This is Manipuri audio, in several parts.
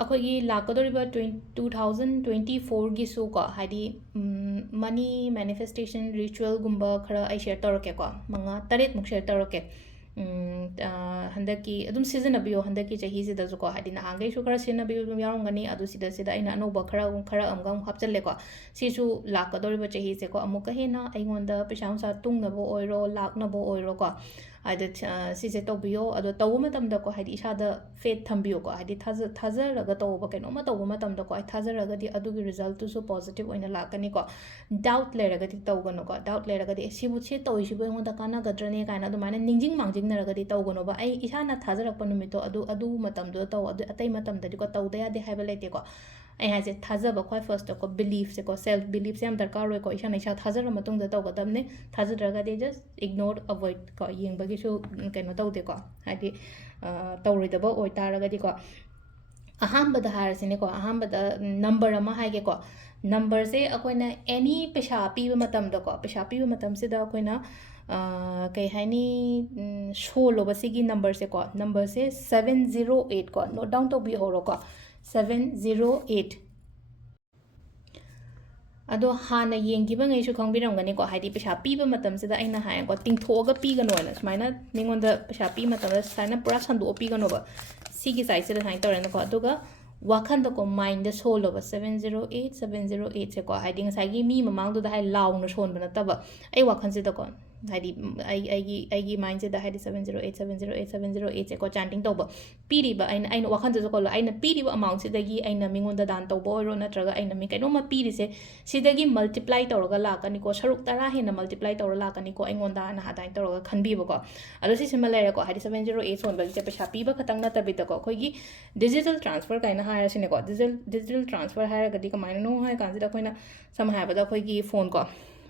ꯑꯩꯈꯣꯏꯒꯤ ꯂꯥꯛꯀꯗꯧꯔꯤꯕ 2024ꯒꯤꯁꯨ ꯀꯣ ꯍꯥꯏꯗꯤ ꯃꯅꯤ ꯃꯦꯅꯤꯐꯦꯁꯇꯦꯁꯟ ꯔꯤꯆꯨꯋꯦꯜꯒꯨꯝꯕ ꯈꯔ ꯑꯩ ꯁꯦꯌꯔ ꯇꯧꯔꯛꯀꯦꯀꯣ 5-7ꯃꯨꯛ ꯁꯦꯌꯔ ꯇꯧꯔꯛꯀꯦ ꯍꯟꯗꯛꯀꯤ ꯑꯗꯨꯝ ꯁꯤꯖꯤꯟꯅꯕꯤꯌꯣ ꯍꯟꯗꯛꯀꯤ ꯆꯍꯤꯁꯤꯗꯁꯨꯀꯣ ꯍꯥꯏꯗꯤ ꯅꯍꯥꯟꯈꯩꯁꯨ ꯈꯔ ꯁꯤꯖꯤꯟꯅꯕꯤꯌꯨ ꯑꯗꯨꯝ ꯌꯥꯎꯔꯝꯒꯅꯤ ꯑꯗꯨ ꯁꯤꯗ ꯑꯩꯅ ꯑꯅꯧꯕ ꯈꯔ ꯑꯃꯨꯛ ꯍꯥꯞꯆꯜꯂꯦꯀꯣ ꯁꯤꯁꯨ ꯂꯥꯛꯀꯗꯧꯔꯤꯕ ꯆꯍꯤꯁꯦꯀꯣ ꯑꯃꯨꯛꯀ ꯍꯦꯟꯅ ꯑꯩꯉꯣꯟꯗ ꯄꯩꯁꯥ ꯅꯨꯡꯁꯥ ꯇꯨꯡꯅꯕ ꯑꯣꯏꯔꯣ ꯂꯥꯛꯅꯕ ꯑꯣꯏꯔꯣꯀꯣ ꯍꯥꯏꯗꯤ ꯁꯤꯁꯦ ꯇꯧꯕꯤꯌꯣ ꯑꯗꯣ ꯇꯧꯕ ꯃꯇꯝꯗꯀꯣ ꯍꯥꯏꯗꯤ ꯏꯁꯥꯗ ꯐꯦꯠ ꯊꯝꯕꯤꯌꯣꯀꯣ ꯍꯥꯏꯗꯤ ꯊꯥꯖꯔꯒ ꯇꯧꯕ ꯀꯩꯅꯣꯝꯃ ꯇꯧꯕ ꯃꯇꯝꯗꯀꯣ ꯑꯩ ꯊꯥꯖꯔꯒꯗꯤ ꯑꯗꯨꯒꯤ ꯔꯤꯖꯜꯇꯨꯁꯨ ꯄꯣꯖꯤꯇꯤቭ ꯑꯣꯏꯅ ꯂꯥꯛꯀꯅꯤꯀꯣ ꯗꯥꯎꯠ ꯂꯩꯔꯒꯗꯤ ꯇꯧꯒꯅꯨꯀꯣ ꯗꯥꯎꯠ ꯂꯩꯔꯒꯗꯤ ꯁꯤ ꯇꯧꯔꯤꯁꯤꯕꯨ ꯑꯩꯉꯣꯟꯗ ꯀꯥꯟꯅꯒꯗ꯭ꯔꯅꯦ ꯀꯥꯏꯅ ꯑꯗꯨꯃꯥꯏꯅ ꯅꯤꯡꯁꯤꯡ ꯃꯥꯡꯖꯤꯡꯅꯔꯒꯗꯤ ꯇꯧꯒꯅꯣꯕ ꯑꯩ ꯏꯁꯥꯅ ꯊꯥꯖꯔꯛꯄ ꯅꯨꯃꯤꯠꯇꯣ ꯑꯗꯨ ꯃꯇꯝꯗꯨꯗ ꯇꯧ ꯑꯗꯨ ꯑꯇꯩ ꯃꯇꯝꯗꯗꯤꯀꯣ ꯇꯧꯗ ꯌꯥꯗꯦ ꯍꯥꯏꯕ ꯂꯩꯇꯦꯀꯣ ꯑꯩ ꯍꯥꯏꯁꯦ ꯊꯥꯖꯕ ꯈ꯭ꯋꯥꯏ ꯐꯥꯔꯁꯇꯀꯣ ꯕꯤꯂꯤꯐꯁꯦꯀꯣ ꯁꯦꯜꯐ ꯕꯤꯂꯤꯐꯁꯦ ꯌꯥꯝ ꯗꯔꯀꯥꯔ ꯑꯣꯏꯀꯣ ꯏꯁꯥꯅ ꯏꯁꯥ ꯊꯥꯖꯔ ꯃꯇꯨꯡꯗ ꯇꯧꯒꯗꯕꯅꯤ ꯊꯥꯖꯗ꯭ꯔꯒꯗꯤ ꯖꯁ ꯏꯒꯅꯣꯔ ꯑꯕꯣꯏꯗ ꯀꯣ ꯌꯦꯡꯕꯒꯤꯁꯨ ꯀꯩꯅꯣ ꯇꯧꯗꯦꯀꯣ ꯍꯥꯏꯗꯤ ꯇꯧꯔꯣꯏꯗꯕ ꯑꯣꯏꯇꯥꯔꯒꯗꯤꯀꯣ ꯑꯍꯥꯟꯕꯗ ꯍꯥꯏꯔꯁꯤꯅꯦꯀꯣ ꯑꯍꯥꯟꯕꯗ ꯅꯝꯕꯔ ꯑꯃ ꯍꯥꯏꯒꯦꯀꯣ ꯅꯝꯕꯔꯁꯦ ꯑꯩꯈꯣꯏꯅ ꯑꯦꯅꯤ ꯄꯩꯁꯥ ꯄꯤꯕ ꯃꯇꯝꯗꯀꯣ ꯄꯩꯁꯥ ꯄꯤꯕ ꯃꯇꯝꯁꯤꯗ ꯑꯩꯈꯣꯏꯅ ꯀꯩ ꯍꯥꯏꯅꯤ ꯁꯣꯜꯂꯣꯕ ꯁꯤꯒꯤ ꯅꯝꯕꯔꯁꯦꯀꯣ ꯅꯝꯕꯔꯁꯦ 708 ꯀꯣ ꯅꯣꯠ ꯗꯥꯎꯟ ꯇꯧꯕꯤꯍꯧꯔꯣꯀꯣ 708 ꯑꯗꯣ ꯍꯥꯟꯅ ꯌꯦꯡꯈꯤꯕꯉꯩꯁꯨ ꯈꯪꯕꯤꯔꯝꯒꯅꯤꯀꯣ ꯍꯥꯏꯗꯤ ꯄꯩꯁꯥ ꯄꯤꯕ ꯃꯇꯝꯁꯤꯗ ꯑꯩꯅ ꯍꯥꯏꯀꯣ ꯇꯤꯡꯊꯣꯛꯑꯒ ꯄꯤꯒꯅꯣꯅ ꯁꯨꯃꯥꯏꯅ ꯃꯤꯉꯣꯟꯗ ꯄꯩꯁꯥ ꯄꯤꯕ ꯃꯇꯝꯗ ꯁꯨꯃꯥꯏꯅ ꯄꯨꯔꯥ ꯁꯟꯗꯣꯛꯑ ꯄꯤꯒꯅꯣꯕ ꯁꯤꯒꯤ ꯁꯥꯏꯖꯁꯤꯗ ꯁꯨꯃꯥꯏꯅ ꯇꯧꯔꯦꯅꯀꯣ ꯑꯗꯨꯒ ꯋꯥꯈꯟꯗꯀꯣ ꯃꯥꯏꯟꯗ ꯁꯣꯜꯂꯣꯕ 708 ꯁꯦꯀꯣ ꯍꯥꯏꯗꯤ ꯉꯁꯥꯏꯒꯤ ꯃꯤ ꯃꯃꯥꯡꯗꯨꯗ ꯍꯥꯏ ꯂꯥꯎꯅ ꯁꯣꯟꯕ ꯅꯠꯇꯕ ꯑꯩ ꯋꯥꯈꯜꯁꯤꯗꯀꯣ ꯍꯥꯏꯗꯤ ꯑꯩꯒꯤ ꯃꯥꯏꯟꯁꯤꯗ ꯍꯥꯏꯗꯤ 708 ꯁꯦꯀꯣ ꯆꯥꯟꯇꯤꯡ ꯇꯧꯕ ꯄꯤꯔꯤꯕ ꯑꯩꯅ ꯋꯥꯈꯜꯗꯁꯨꯀꯣ ꯑꯩꯅ ꯄꯤꯔꯤꯕ ꯑꯃꯥꯎꯟꯠꯁꯤꯗꯒꯤ ꯑꯩꯅ ꯃꯤꯉꯣꯟꯗ ꯗꯥꯟ ꯇꯧꯕ ꯑꯣꯏꯔꯣ ꯅꯠꯇ꯭ꯔꯒ ꯑꯩꯅ ꯀꯩꯅꯣꯝꯃ ꯄꯤꯔꯤꯁꯦ ꯁꯤꯗꯒꯤ ꯃꯜꯇꯤꯄ꯭ꯂꯥꯏ ꯇꯧꯔꯒ ꯂꯥꯛꯀꯅꯤꯀꯣ ꯁꯔꯨꯛ 10 ꯍꯦꯟꯅ ꯃꯜꯇꯤꯄ꯭ꯂꯥꯏ ꯇꯧꯔꯒ ꯂꯥꯛꯀꯅꯤꯀꯣ ꯑꯩꯉꯣꯟꯗ ꯑꯗꯨꯃꯥꯏꯅ ꯇꯧꯔꯒ ꯈꯟꯕꯤꯕꯀꯣ ꯑꯗꯣ ꯁꯤꯁꯤꯃ ꯂꯩꯔꯦꯀꯣ ꯍꯥꯏꯗꯤ 708 ꯁꯣꯟꯕꯒꯤꯁꯦ ꯄꯩꯁꯥ ꯄꯤꯕ ꯈꯛꯇꯪ ꯅꯠꯇꯕꯤꯗꯀꯣ ꯑꯩꯈꯣꯏꯒꯤ ꯗꯤꯖꯤꯇꯦꯜ ꯇ꯭ꯔꯥꯟꯁꯐꯔ ꯀꯥꯏꯅ ꯍꯥꯏꯔꯁꯤꯅꯦꯀꯣ ꯗꯤꯖꯤꯇꯦꯜ ꯇ꯭ꯔꯥꯟꯁꯐꯔ ꯍꯥꯏꯔꯒꯗꯤ ꯀꯃꯥꯏꯅꯅꯣ ꯍꯥꯏ ꯀꯥꯟꯁꯤꯗ ꯑꯩꯈꯣꯏꯅ ꯁꯝꯅ ꯍꯥꯏꯔꯕꯗ ꯑꯩꯈꯣꯏꯒꯤ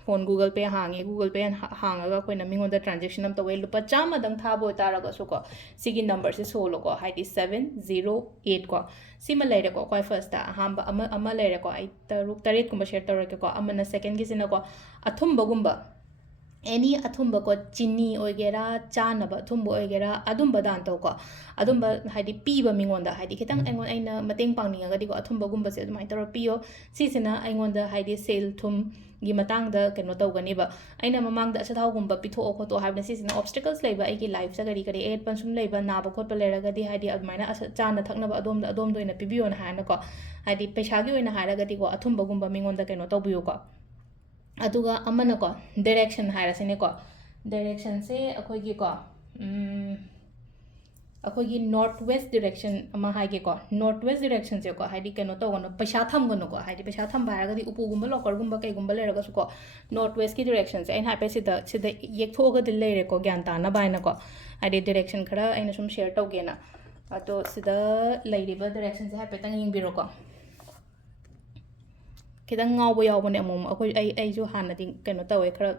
ꯐꯣꯟ ꯒꯨꯒꯜ ꯄꯦ ꯍꯥꯡꯉꯦ ꯒꯨꯒꯜ ꯄꯦ ꯍꯥꯡꯉꯒ ꯑꯩꯈꯣꯏꯅ ꯃꯤꯉꯣꯟꯗ ꯇ꯭ꯔꯥꯟꯖꯦꯛꯁꯟ ꯑꯃ ꯇꯧꯋꯦ ꯂꯨꯄꯥ 100ꯗꯪ ꯊꯥꯕ ꯑꯣꯏꯇꯥꯔꯒꯁꯨꯀꯣ ꯁꯤꯒꯤ ꯅꯝꯕꯔꯁꯦ ꯁꯣꯜꯂꯣꯀꯣ ꯍꯥꯏꯗꯤ 708 ꯀꯣ ꯁꯤꯃ ꯂꯩꯔꯦꯀꯣ ꯈ꯭ꯋꯥꯏ ꯐꯥꯔꯁꯇ ꯑꯍꯥꯟꯕ ꯑꯃ ꯂꯩꯔꯦꯀꯣ ꯑꯩ 6-7ꯀꯨꯝꯕ ꯁꯦꯌꯔ ꯇꯧꯔꯛꯀꯦꯀꯣ ꯑꯃꯅ ꯁꯦꯀꯦꯟꯒꯤꯁꯤꯅꯀꯣ ꯑꯊꯨꯝꯕꯒꯨꯝꯕ ꯑꯦꯅꯤ ꯑꯊꯨꯝꯕꯀꯣ ꯆꯤꯅꯤ ꯑꯣꯏꯒꯦꯔꯥ ꯆꯥꯅꯕ ꯑꯊꯨꯝꯕ ꯑꯣꯏꯒꯦꯔꯥ ꯑꯗꯨꯝꯕ ꯗꯥꯟ ꯇꯧꯀꯣ ꯑꯗꯨꯝꯕ ꯍꯥꯏꯗꯤ ꯄꯤꯕ ꯃꯤꯉꯣꯟꯗ ꯍꯥꯏꯗꯤ ꯈꯤꯇꯪ ꯑꯩꯅ ꯃꯇꯦꯡ ꯄꯥꯡꯅꯤꯡꯉꯒꯗꯤꯀꯣ ꯑꯊꯨꯝꯕꯒꯨꯝꯕꯁꯦ ꯑꯗꯨꯃꯥꯏꯅ ꯇꯧꯔ ꯄꯤꯌꯣ ꯁꯤꯁꯤꯅ ꯑꯩꯉꯣꯟꯗ ꯍꯥꯏꯗꯤ ꯁꯦꯜ ꯊꯨꯝꯒꯤ ꯃꯇꯥꯡꯗ ꯀꯩꯅꯣ ꯇꯧꯒꯅꯤꯕ ꯑꯩꯅ ꯃꯃꯥꯡꯗ ꯑꯆꯥꯊꯥꯎꯒꯨꯝꯕ ꯄꯤꯊꯣꯛꯑꯣ ꯈꯣꯠꯇꯣ ꯍꯥꯏꯕꯅ ꯁꯤꯁꯤꯅ ꯑꯣꯕꯁꯇꯤꯀꯜꯁ ꯂꯩꯕ ꯑꯩꯒꯤ ꯂꯥꯏꯐꯇ ꯀꯔꯤ ꯑꯌꯦꯠꯄ ꯁꯨꯝ ꯂꯩꯕ ꯅꯥꯕ ꯈꯣꯠꯄ ꯂꯩꯔꯒꯗꯤ ꯍꯥꯏꯗꯤ ꯑꯗꯨꯃꯥꯏꯅ ꯆꯥꯅ ꯊꯛꯅꯕ ꯑꯗꯣꯝꯗ ꯑꯣꯏꯅ ꯄꯤꯕꯤꯌꯣꯅ ꯍꯥꯏꯅꯀꯣ ꯍꯥꯏꯗꯤ ꯄꯩꯁꯥꯒꯤ ꯑꯣꯏꯅ ꯍꯥꯏꯔꯒꯗꯤꯀꯣ ꯑꯊꯨꯝꯕꯒꯨꯝꯕ ꯃꯤꯉꯣꯟꯗ ꯀꯩꯅꯣ ꯇꯧꯕꯤꯌꯨꯀꯣ ꯑꯗꯨꯒ ꯑꯃꯅꯀꯣ ꯗꯥꯏꯔꯦꯛꯁꯟ ꯍꯥꯏꯔꯁꯤꯅꯦꯀꯣ ꯗꯥꯏꯔꯦꯛꯁꯟꯁꯦ ꯑꯩꯈꯣꯏꯒꯤꯀꯣ ꯑꯩꯈꯣꯏꯒꯤ ꯅꯣꯔꯠ ꯋꯦꯁ ꯗꯤꯔꯦꯛꯁꯟ ꯑꯃ ꯍꯥꯏꯒꯦꯀꯣ ꯅꯣꯔꯠ ꯋꯦꯁ ꯗꯤꯔꯦꯛꯁꯟꯁꯦꯀꯣ ꯍꯥꯏꯗꯤ ꯀꯩꯅꯣ ꯇꯧꯒꯅꯣ ꯄꯩꯁꯥ ꯊꯝꯒꯅꯨꯀꯣ ꯍꯥꯏꯗꯤ ꯄꯩꯁꯥ ꯊꯝꯕ ꯍꯥꯏꯔꯒꯗꯤ ꯎꯄꯨꯒꯨꯝꯕ ꯂꯣꯀꯔꯒꯨꯝꯕ ꯀꯩꯒꯨꯝꯕ ꯂꯩꯔꯒꯁꯨꯀꯣ ꯅꯣꯔꯠ ꯋꯦꯁꯀꯤ ꯗꯤꯔꯦꯛꯁꯟꯁꯦ ꯑꯩꯅ ꯍꯥꯏꯐꯦꯠ ꯁꯤꯗ ꯌꯦꯛꯊꯣꯛꯑꯒꯗꯤ ꯂꯩꯔꯦꯀꯣ ꯒ꯭ꯌꯥꯟ ꯇꯥꯅꯕ ꯍꯥꯏꯅꯀꯣ ꯍꯥꯏꯗꯤ ꯗꯤꯔꯦꯛꯁꯟ ꯈꯔ ꯑꯩꯅ ꯁꯨꯝ ꯁꯦꯌꯔ ꯇꯧꯒꯦꯅ ꯑꯗꯣ ꯁꯤꯗ ꯂꯩꯔꯤꯕ ꯗꯤꯔꯦꯛꯁꯟꯁꯦ ꯍꯥꯏꯐꯦꯠꯇꯪ ꯌꯦꯡꯕꯤꯔꯣꯀꯣ ꯈꯤꯇꯪ ꯉꯥꯎꯕ ꯌꯥꯎꯕꯅꯦ ꯑꯃꯨꯛ ꯑꯩꯁꯨ ꯍꯥꯟꯅꯗꯤ ꯀꯩꯅꯣ ꯇꯧꯋꯦ ꯈꯔ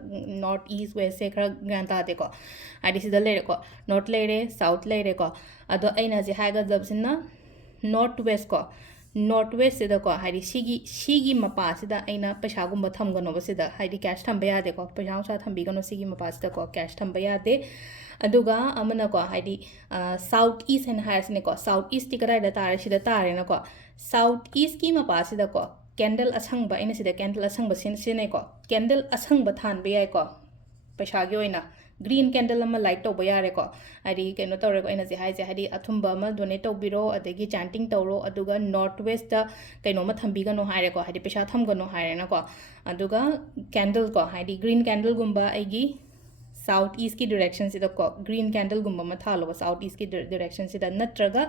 ꯅꯣꯔꯠ ꯏꯁ ꯋꯦꯁꯁꯦ ꯈꯔ ꯒ꯭ꯌꯥꯟ ꯇꯥꯗꯦꯀꯣ ꯍꯥꯏꯗꯤ ꯁꯤꯗ ꯂꯩꯔꯦꯀꯣ ꯅꯣꯔꯠ ꯂꯩꯔꯦ ꯁꯥꯎꯠ ꯂꯩꯔꯦꯀꯣ ꯑꯗꯣ ꯑꯩꯅ ꯍꯧꯖꯤꯛ ꯍꯥꯏꯒꯗꯕꯁꯤꯅ ꯅꯣꯔꯠ ꯋꯦꯁꯀꯣ ꯅꯣꯔꯠ ꯋꯦꯁꯁꯤꯗꯀꯣ ꯍꯥꯏꯗꯤ ꯁꯤꯒꯤ ꯃꯄꯥꯁꯤꯗ ꯑꯩꯅ ꯄꯩꯁꯥꯒꯨꯝꯕ ꯊꯝꯒꯅꯣꯕ ꯁꯤꯗ ꯍꯥꯏꯗꯤ ꯀꯦꯁ ꯊꯝꯕ ꯌꯥꯗꯦꯀꯣ ꯄꯩꯁꯥ ꯅꯨꯡꯁꯥ ꯊꯝꯕꯤꯒꯅꯣ ꯁꯤꯒꯤ ꯃꯄꯥꯁꯤꯗꯀꯣ ꯀꯦꯁ ꯊꯝꯕ ꯌꯥꯗꯦ ꯑꯗꯨꯒ ꯑꯃꯅꯀꯣ ꯍꯥꯏꯗꯤ ꯁꯥꯎꯠ ꯏꯁ ꯍꯥꯏꯅ ꯍꯥꯏꯔꯁꯤꯅꯦꯀꯣ ꯁꯥꯎꯠ ꯏꯁꯇꯤ ꯀꯗꯥꯏꯗ ꯇꯥꯔꯦ ꯁꯤꯗ ꯇꯥꯔꯦꯅꯀꯣ ꯁꯥꯎꯠ ꯏꯁꯀꯤ ꯃꯄꯥꯁꯤꯗꯀꯣ ꯀꯦꯟꯗꯜ ꯑꯁꯪꯕ ꯑꯩꯅ ꯁꯤꯗ ꯀꯦꯟꯗꯜ ꯑꯁꯪꯕ ꯁꯤꯖꯤꯟꯅꯩꯀꯣ ꯀꯦꯟꯗꯜ ꯑꯁꯪꯕ ꯊꯥꯟꯕ ꯌꯥꯏꯀꯣ ꯄꯩꯁꯥꯒꯤ ꯑꯣꯏꯅ ꯒ꯭ꯔꯤꯟ ꯀꯦꯟꯗꯜ ꯑꯃ ꯂꯥꯏꯠ ꯇꯧꯕ ꯌꯥꯔꯦꯀꯣ ꯍꯥꯏꯗꯤ ꯀꯩꯅꯣ ꯇꯧꯔꯦꯀꯣ ꯑꯩꯅ ꯍꯧꯖꯤꯛ ꯍꯥꯏꯁꯦ ꯍꯥꯏꯗꯤ ꯑꯊꯨꯝꯕ ꯑꯃ ꯗꯣꯅꯦꯠ ꯇꯧꯕꯤꯔꯣ ꯑꯗꯒꯤ ꯆꯥꯟꯇꯤꯡ ꯇꯧꯔꯣ ꯑꯗꯨꯒ ꯅꯣꯔꯠ ꯋꯦꯁꯇ ꯀꯩꯅꯣꯝꯃ ꯊꯝꯕꯤꯒꯅꯣ ꯍꯥꯏꯔꯦꯀꯣ ꯍꯥꯏꯗꯤ ꯄꯩꯁꯥ ꯊꯝꯒꯅꯣ ꯍꯥꯏꯔꯦꯅꯀꯣ ꯑꯗꯨꯒ ꯀꯦꯟꯗꯜꯀꯣ ꯍꯥꯏꯗꯤ ꯒ꯭ꯔꯤꯟ ꯀꯦꯟꯗꯜꯒꯨꯝꯕ ꯑꯩꯒꯤ ꯁꯥꯎꯠ ꯏꯁꯀꯤ ꯗꯤꯔꯦꯛꯁꯟꯁꯤꯗꯀꯣ ꯒ꯭ꯔꯤꯟ ꯀꯦꯟꯗꯜꯒꯨꯝꯕ ꯑꯃ ꯊꯥꯜꯂꯣꯕ ꯁꯥꯎꯠ ꯏꯁꯀꯤ ꯗꯤꯔꯦꯛꯁꯟꯁꯤꯗ ꯅꯠꯇ꯭ꯔꯒ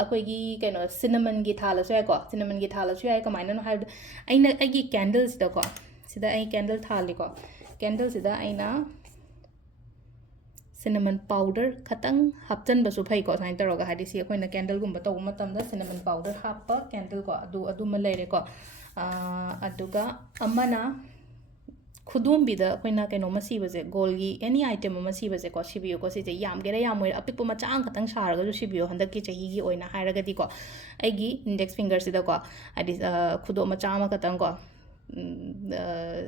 ꯑꯩꯈꯣꯏꯒꯤ ꯀꯩꯅꯣ ꯁꯤꯅꯃꯟꯒꯤ ꯊꯥꯜꯂꯁꯨ ꯌꯥꯏꯀꯣ ꯁꯤꯅꯃꯟꯒꯤ ꯊꯥꯜꯂꯁꯨ ꯌꯥꯏ ꯀꯃꯥꯏꯅꯅோ ꯍꯥꯏꯕꯗ ꯑꯩꯒꯤ ꯀꯦꯟꯗꯜꯁꯤꯗꯀꯣ ꯁꯤꯗ ꯑꯩ ꯀꯦꯟꯗꯜ ꯊꯥꯜꯂꯤꯀꯣ ꯀꯦꯟꯗꯜꯁꯤꯗ ꯑꯩꯅ ꯁꯤꯅꯃꯟ ꯄꯥꯎꯗꯔ ꯈꯇꯪ ꯍꯥꯞꯆꯟꯕꯁꯨ ꯐꯩꯀꯣ ꯁꯨꯃꯥꯏꯅ ꯇꯧꯔꯒ ꯍꯥꯏꯗꯤ ꯁꯤ ꯑꯩꯈꯣꯏꯅ ꯀꯦꯟꯗꯜꯒꯨꯝꯕ ꯇꯧꯕ ꯃꯇꯝꯗ ꯁꯤꯅꯃꯟ ꯄꯥꯎꯗꯔ ꯍꯥꯞꯄ ꯀꯦꯟꯗꯜꯀꯣ ꯑꯗꯨꯃ ꯂꯩꯔꯦꯀꯣ ꯑꯗꯨꯒ ꯑꯃꯅ ꯈꯨꯗꯣꯝꯕꯤꯗ ꯑꯩꯈꯣꯏꯅ ꯀꯩꯅꯣꯝꯃ ꯁꯤꯕꯁꯦ ꯒꯣꯜꯒꯤ ꯑꯦꯅꯤ ꯑꯥꯏꯇꯦꯝ ꯑꯃ ꯁꯤꯕꯁꯦꯀꯣ ꯁꯤꯕꯤꯌꯨꯀꯣ ꯁꯤꯁꯦ ꯌꯥꯝꯒꯦꯔꯥ ꯌꯥꯝꯃꯣꯏꯔꯥ ꯑꯄꯤꯛꯄ ꯃꯆꯥ ꯑꯃꯈꯛꯇꯪ ꯁꯥꯔꯒꯁꯨ ꯁꯤꯕꯤꯌꯣ ꯍꯟꯗꯛꯀꯤ ꯆꯍꯤꯒꯤ ꯑꯣꯏꯅ ꯍꯥꯏꯔꯒꯗꯤꯀꯣ ꯑꯩꯒꯤ ꯏꯟꯗꯦꯛꯁ ꯐꯤꯡꯒꯔꯁꯤꯗꯀꯣ ꯍꯥꯏꯗꯤ ꯈꯨꯗꯣꯞ ꯃꯆꯥ ꯑꯃꯈꯛꯇꯪꯀꯣ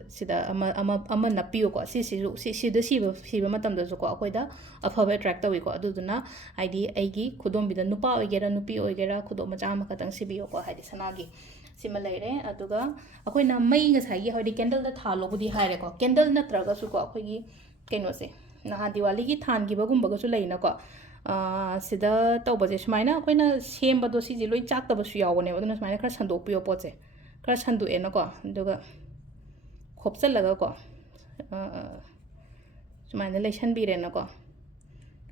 sida ama nappiyo ko sida siba matamda ko akoida afaba attract tawi ko aduduna haidi aigi khudom bida nupa oigera nupi oigera khudom macha ma katang sibiyo ko haidi sanagi sima leire aduga akoina mai nga sagi haidi candle da thalo budi haire ko candle natraga su ko akoigi keno se na diwali gi than gi bagum baga su leina ko sida tawbaje sumaina akoina semba do siji loi chak tabasu yawone aduna sumaina khara sandok piyo poche khara sandu ena ko aduga khopchalaga ko sumaina leishan birena ko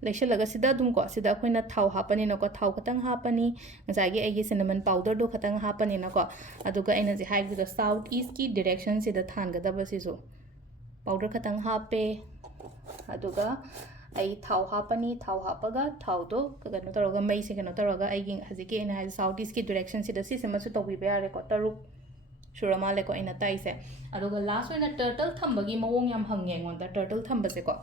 leishalaga sida dum ko sida akoina thau hapani na ko thau khatang hapani ngajagi aigi cinnamon powder do khatang hapani na ko aduga aina je haig do south east ki direction sida thanga da basisu powder khatang hape aduga ai thau hapani thau hapaga thau do kagano toroga mai se kano toroga aigi haziki ina south east ki direction sida sisema su tobi be are ko taruk Suramale ko ina taise aduga last one turtle thambagi mawong yam hange ngonda turtle thambase ko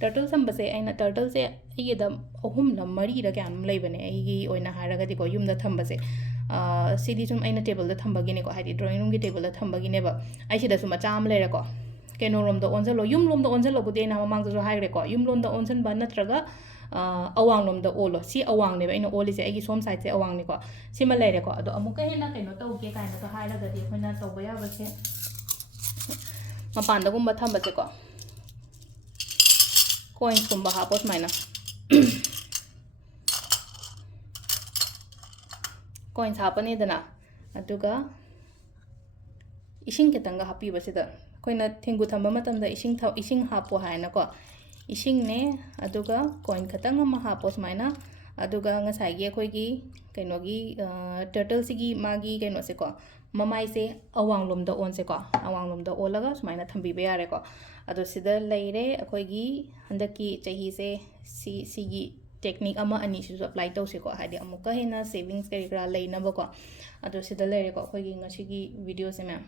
turtle thambase aina turtle se igi da ahum la mari ra kyan leibane igi oina haraga di ko yum da thambase sidi sum aina table da thambagi ne ko haidi drawing room gi table da thambagi ne ba ai sida sum acham leira ko keno rom da onjalo yum lom da onjalo bu de na mamang jo haire ko yum lom da onjan ba natraga awang lom da olo si awang ne ba ina oli se agi som side se awang ne ko sima leire ko ado amuka hena keno to ke kaina to haira ga di khona to ba ya ba se mapan da gum ba thamba se ko coins kumba hapos maina coins hapani dana aduga ising ketanga hapi ba se da koina thingu thamba matam da ising hapo haina ko ising ne aduga coin khatang ma hapos maina aduga ngasai gi khoi gi kaino gi turtle sigi magi kaino se ko mamai se awang lom da on se ko awang lom da olaga sumaina thambi be yare ko ado sida leire akhoi gi handaki chahi se sigi technique ama ani su apply to se ko hadi amuka hena savings kari kra leina ba ko ado sida leire ko akhoi gi ngasi gi video se ma'am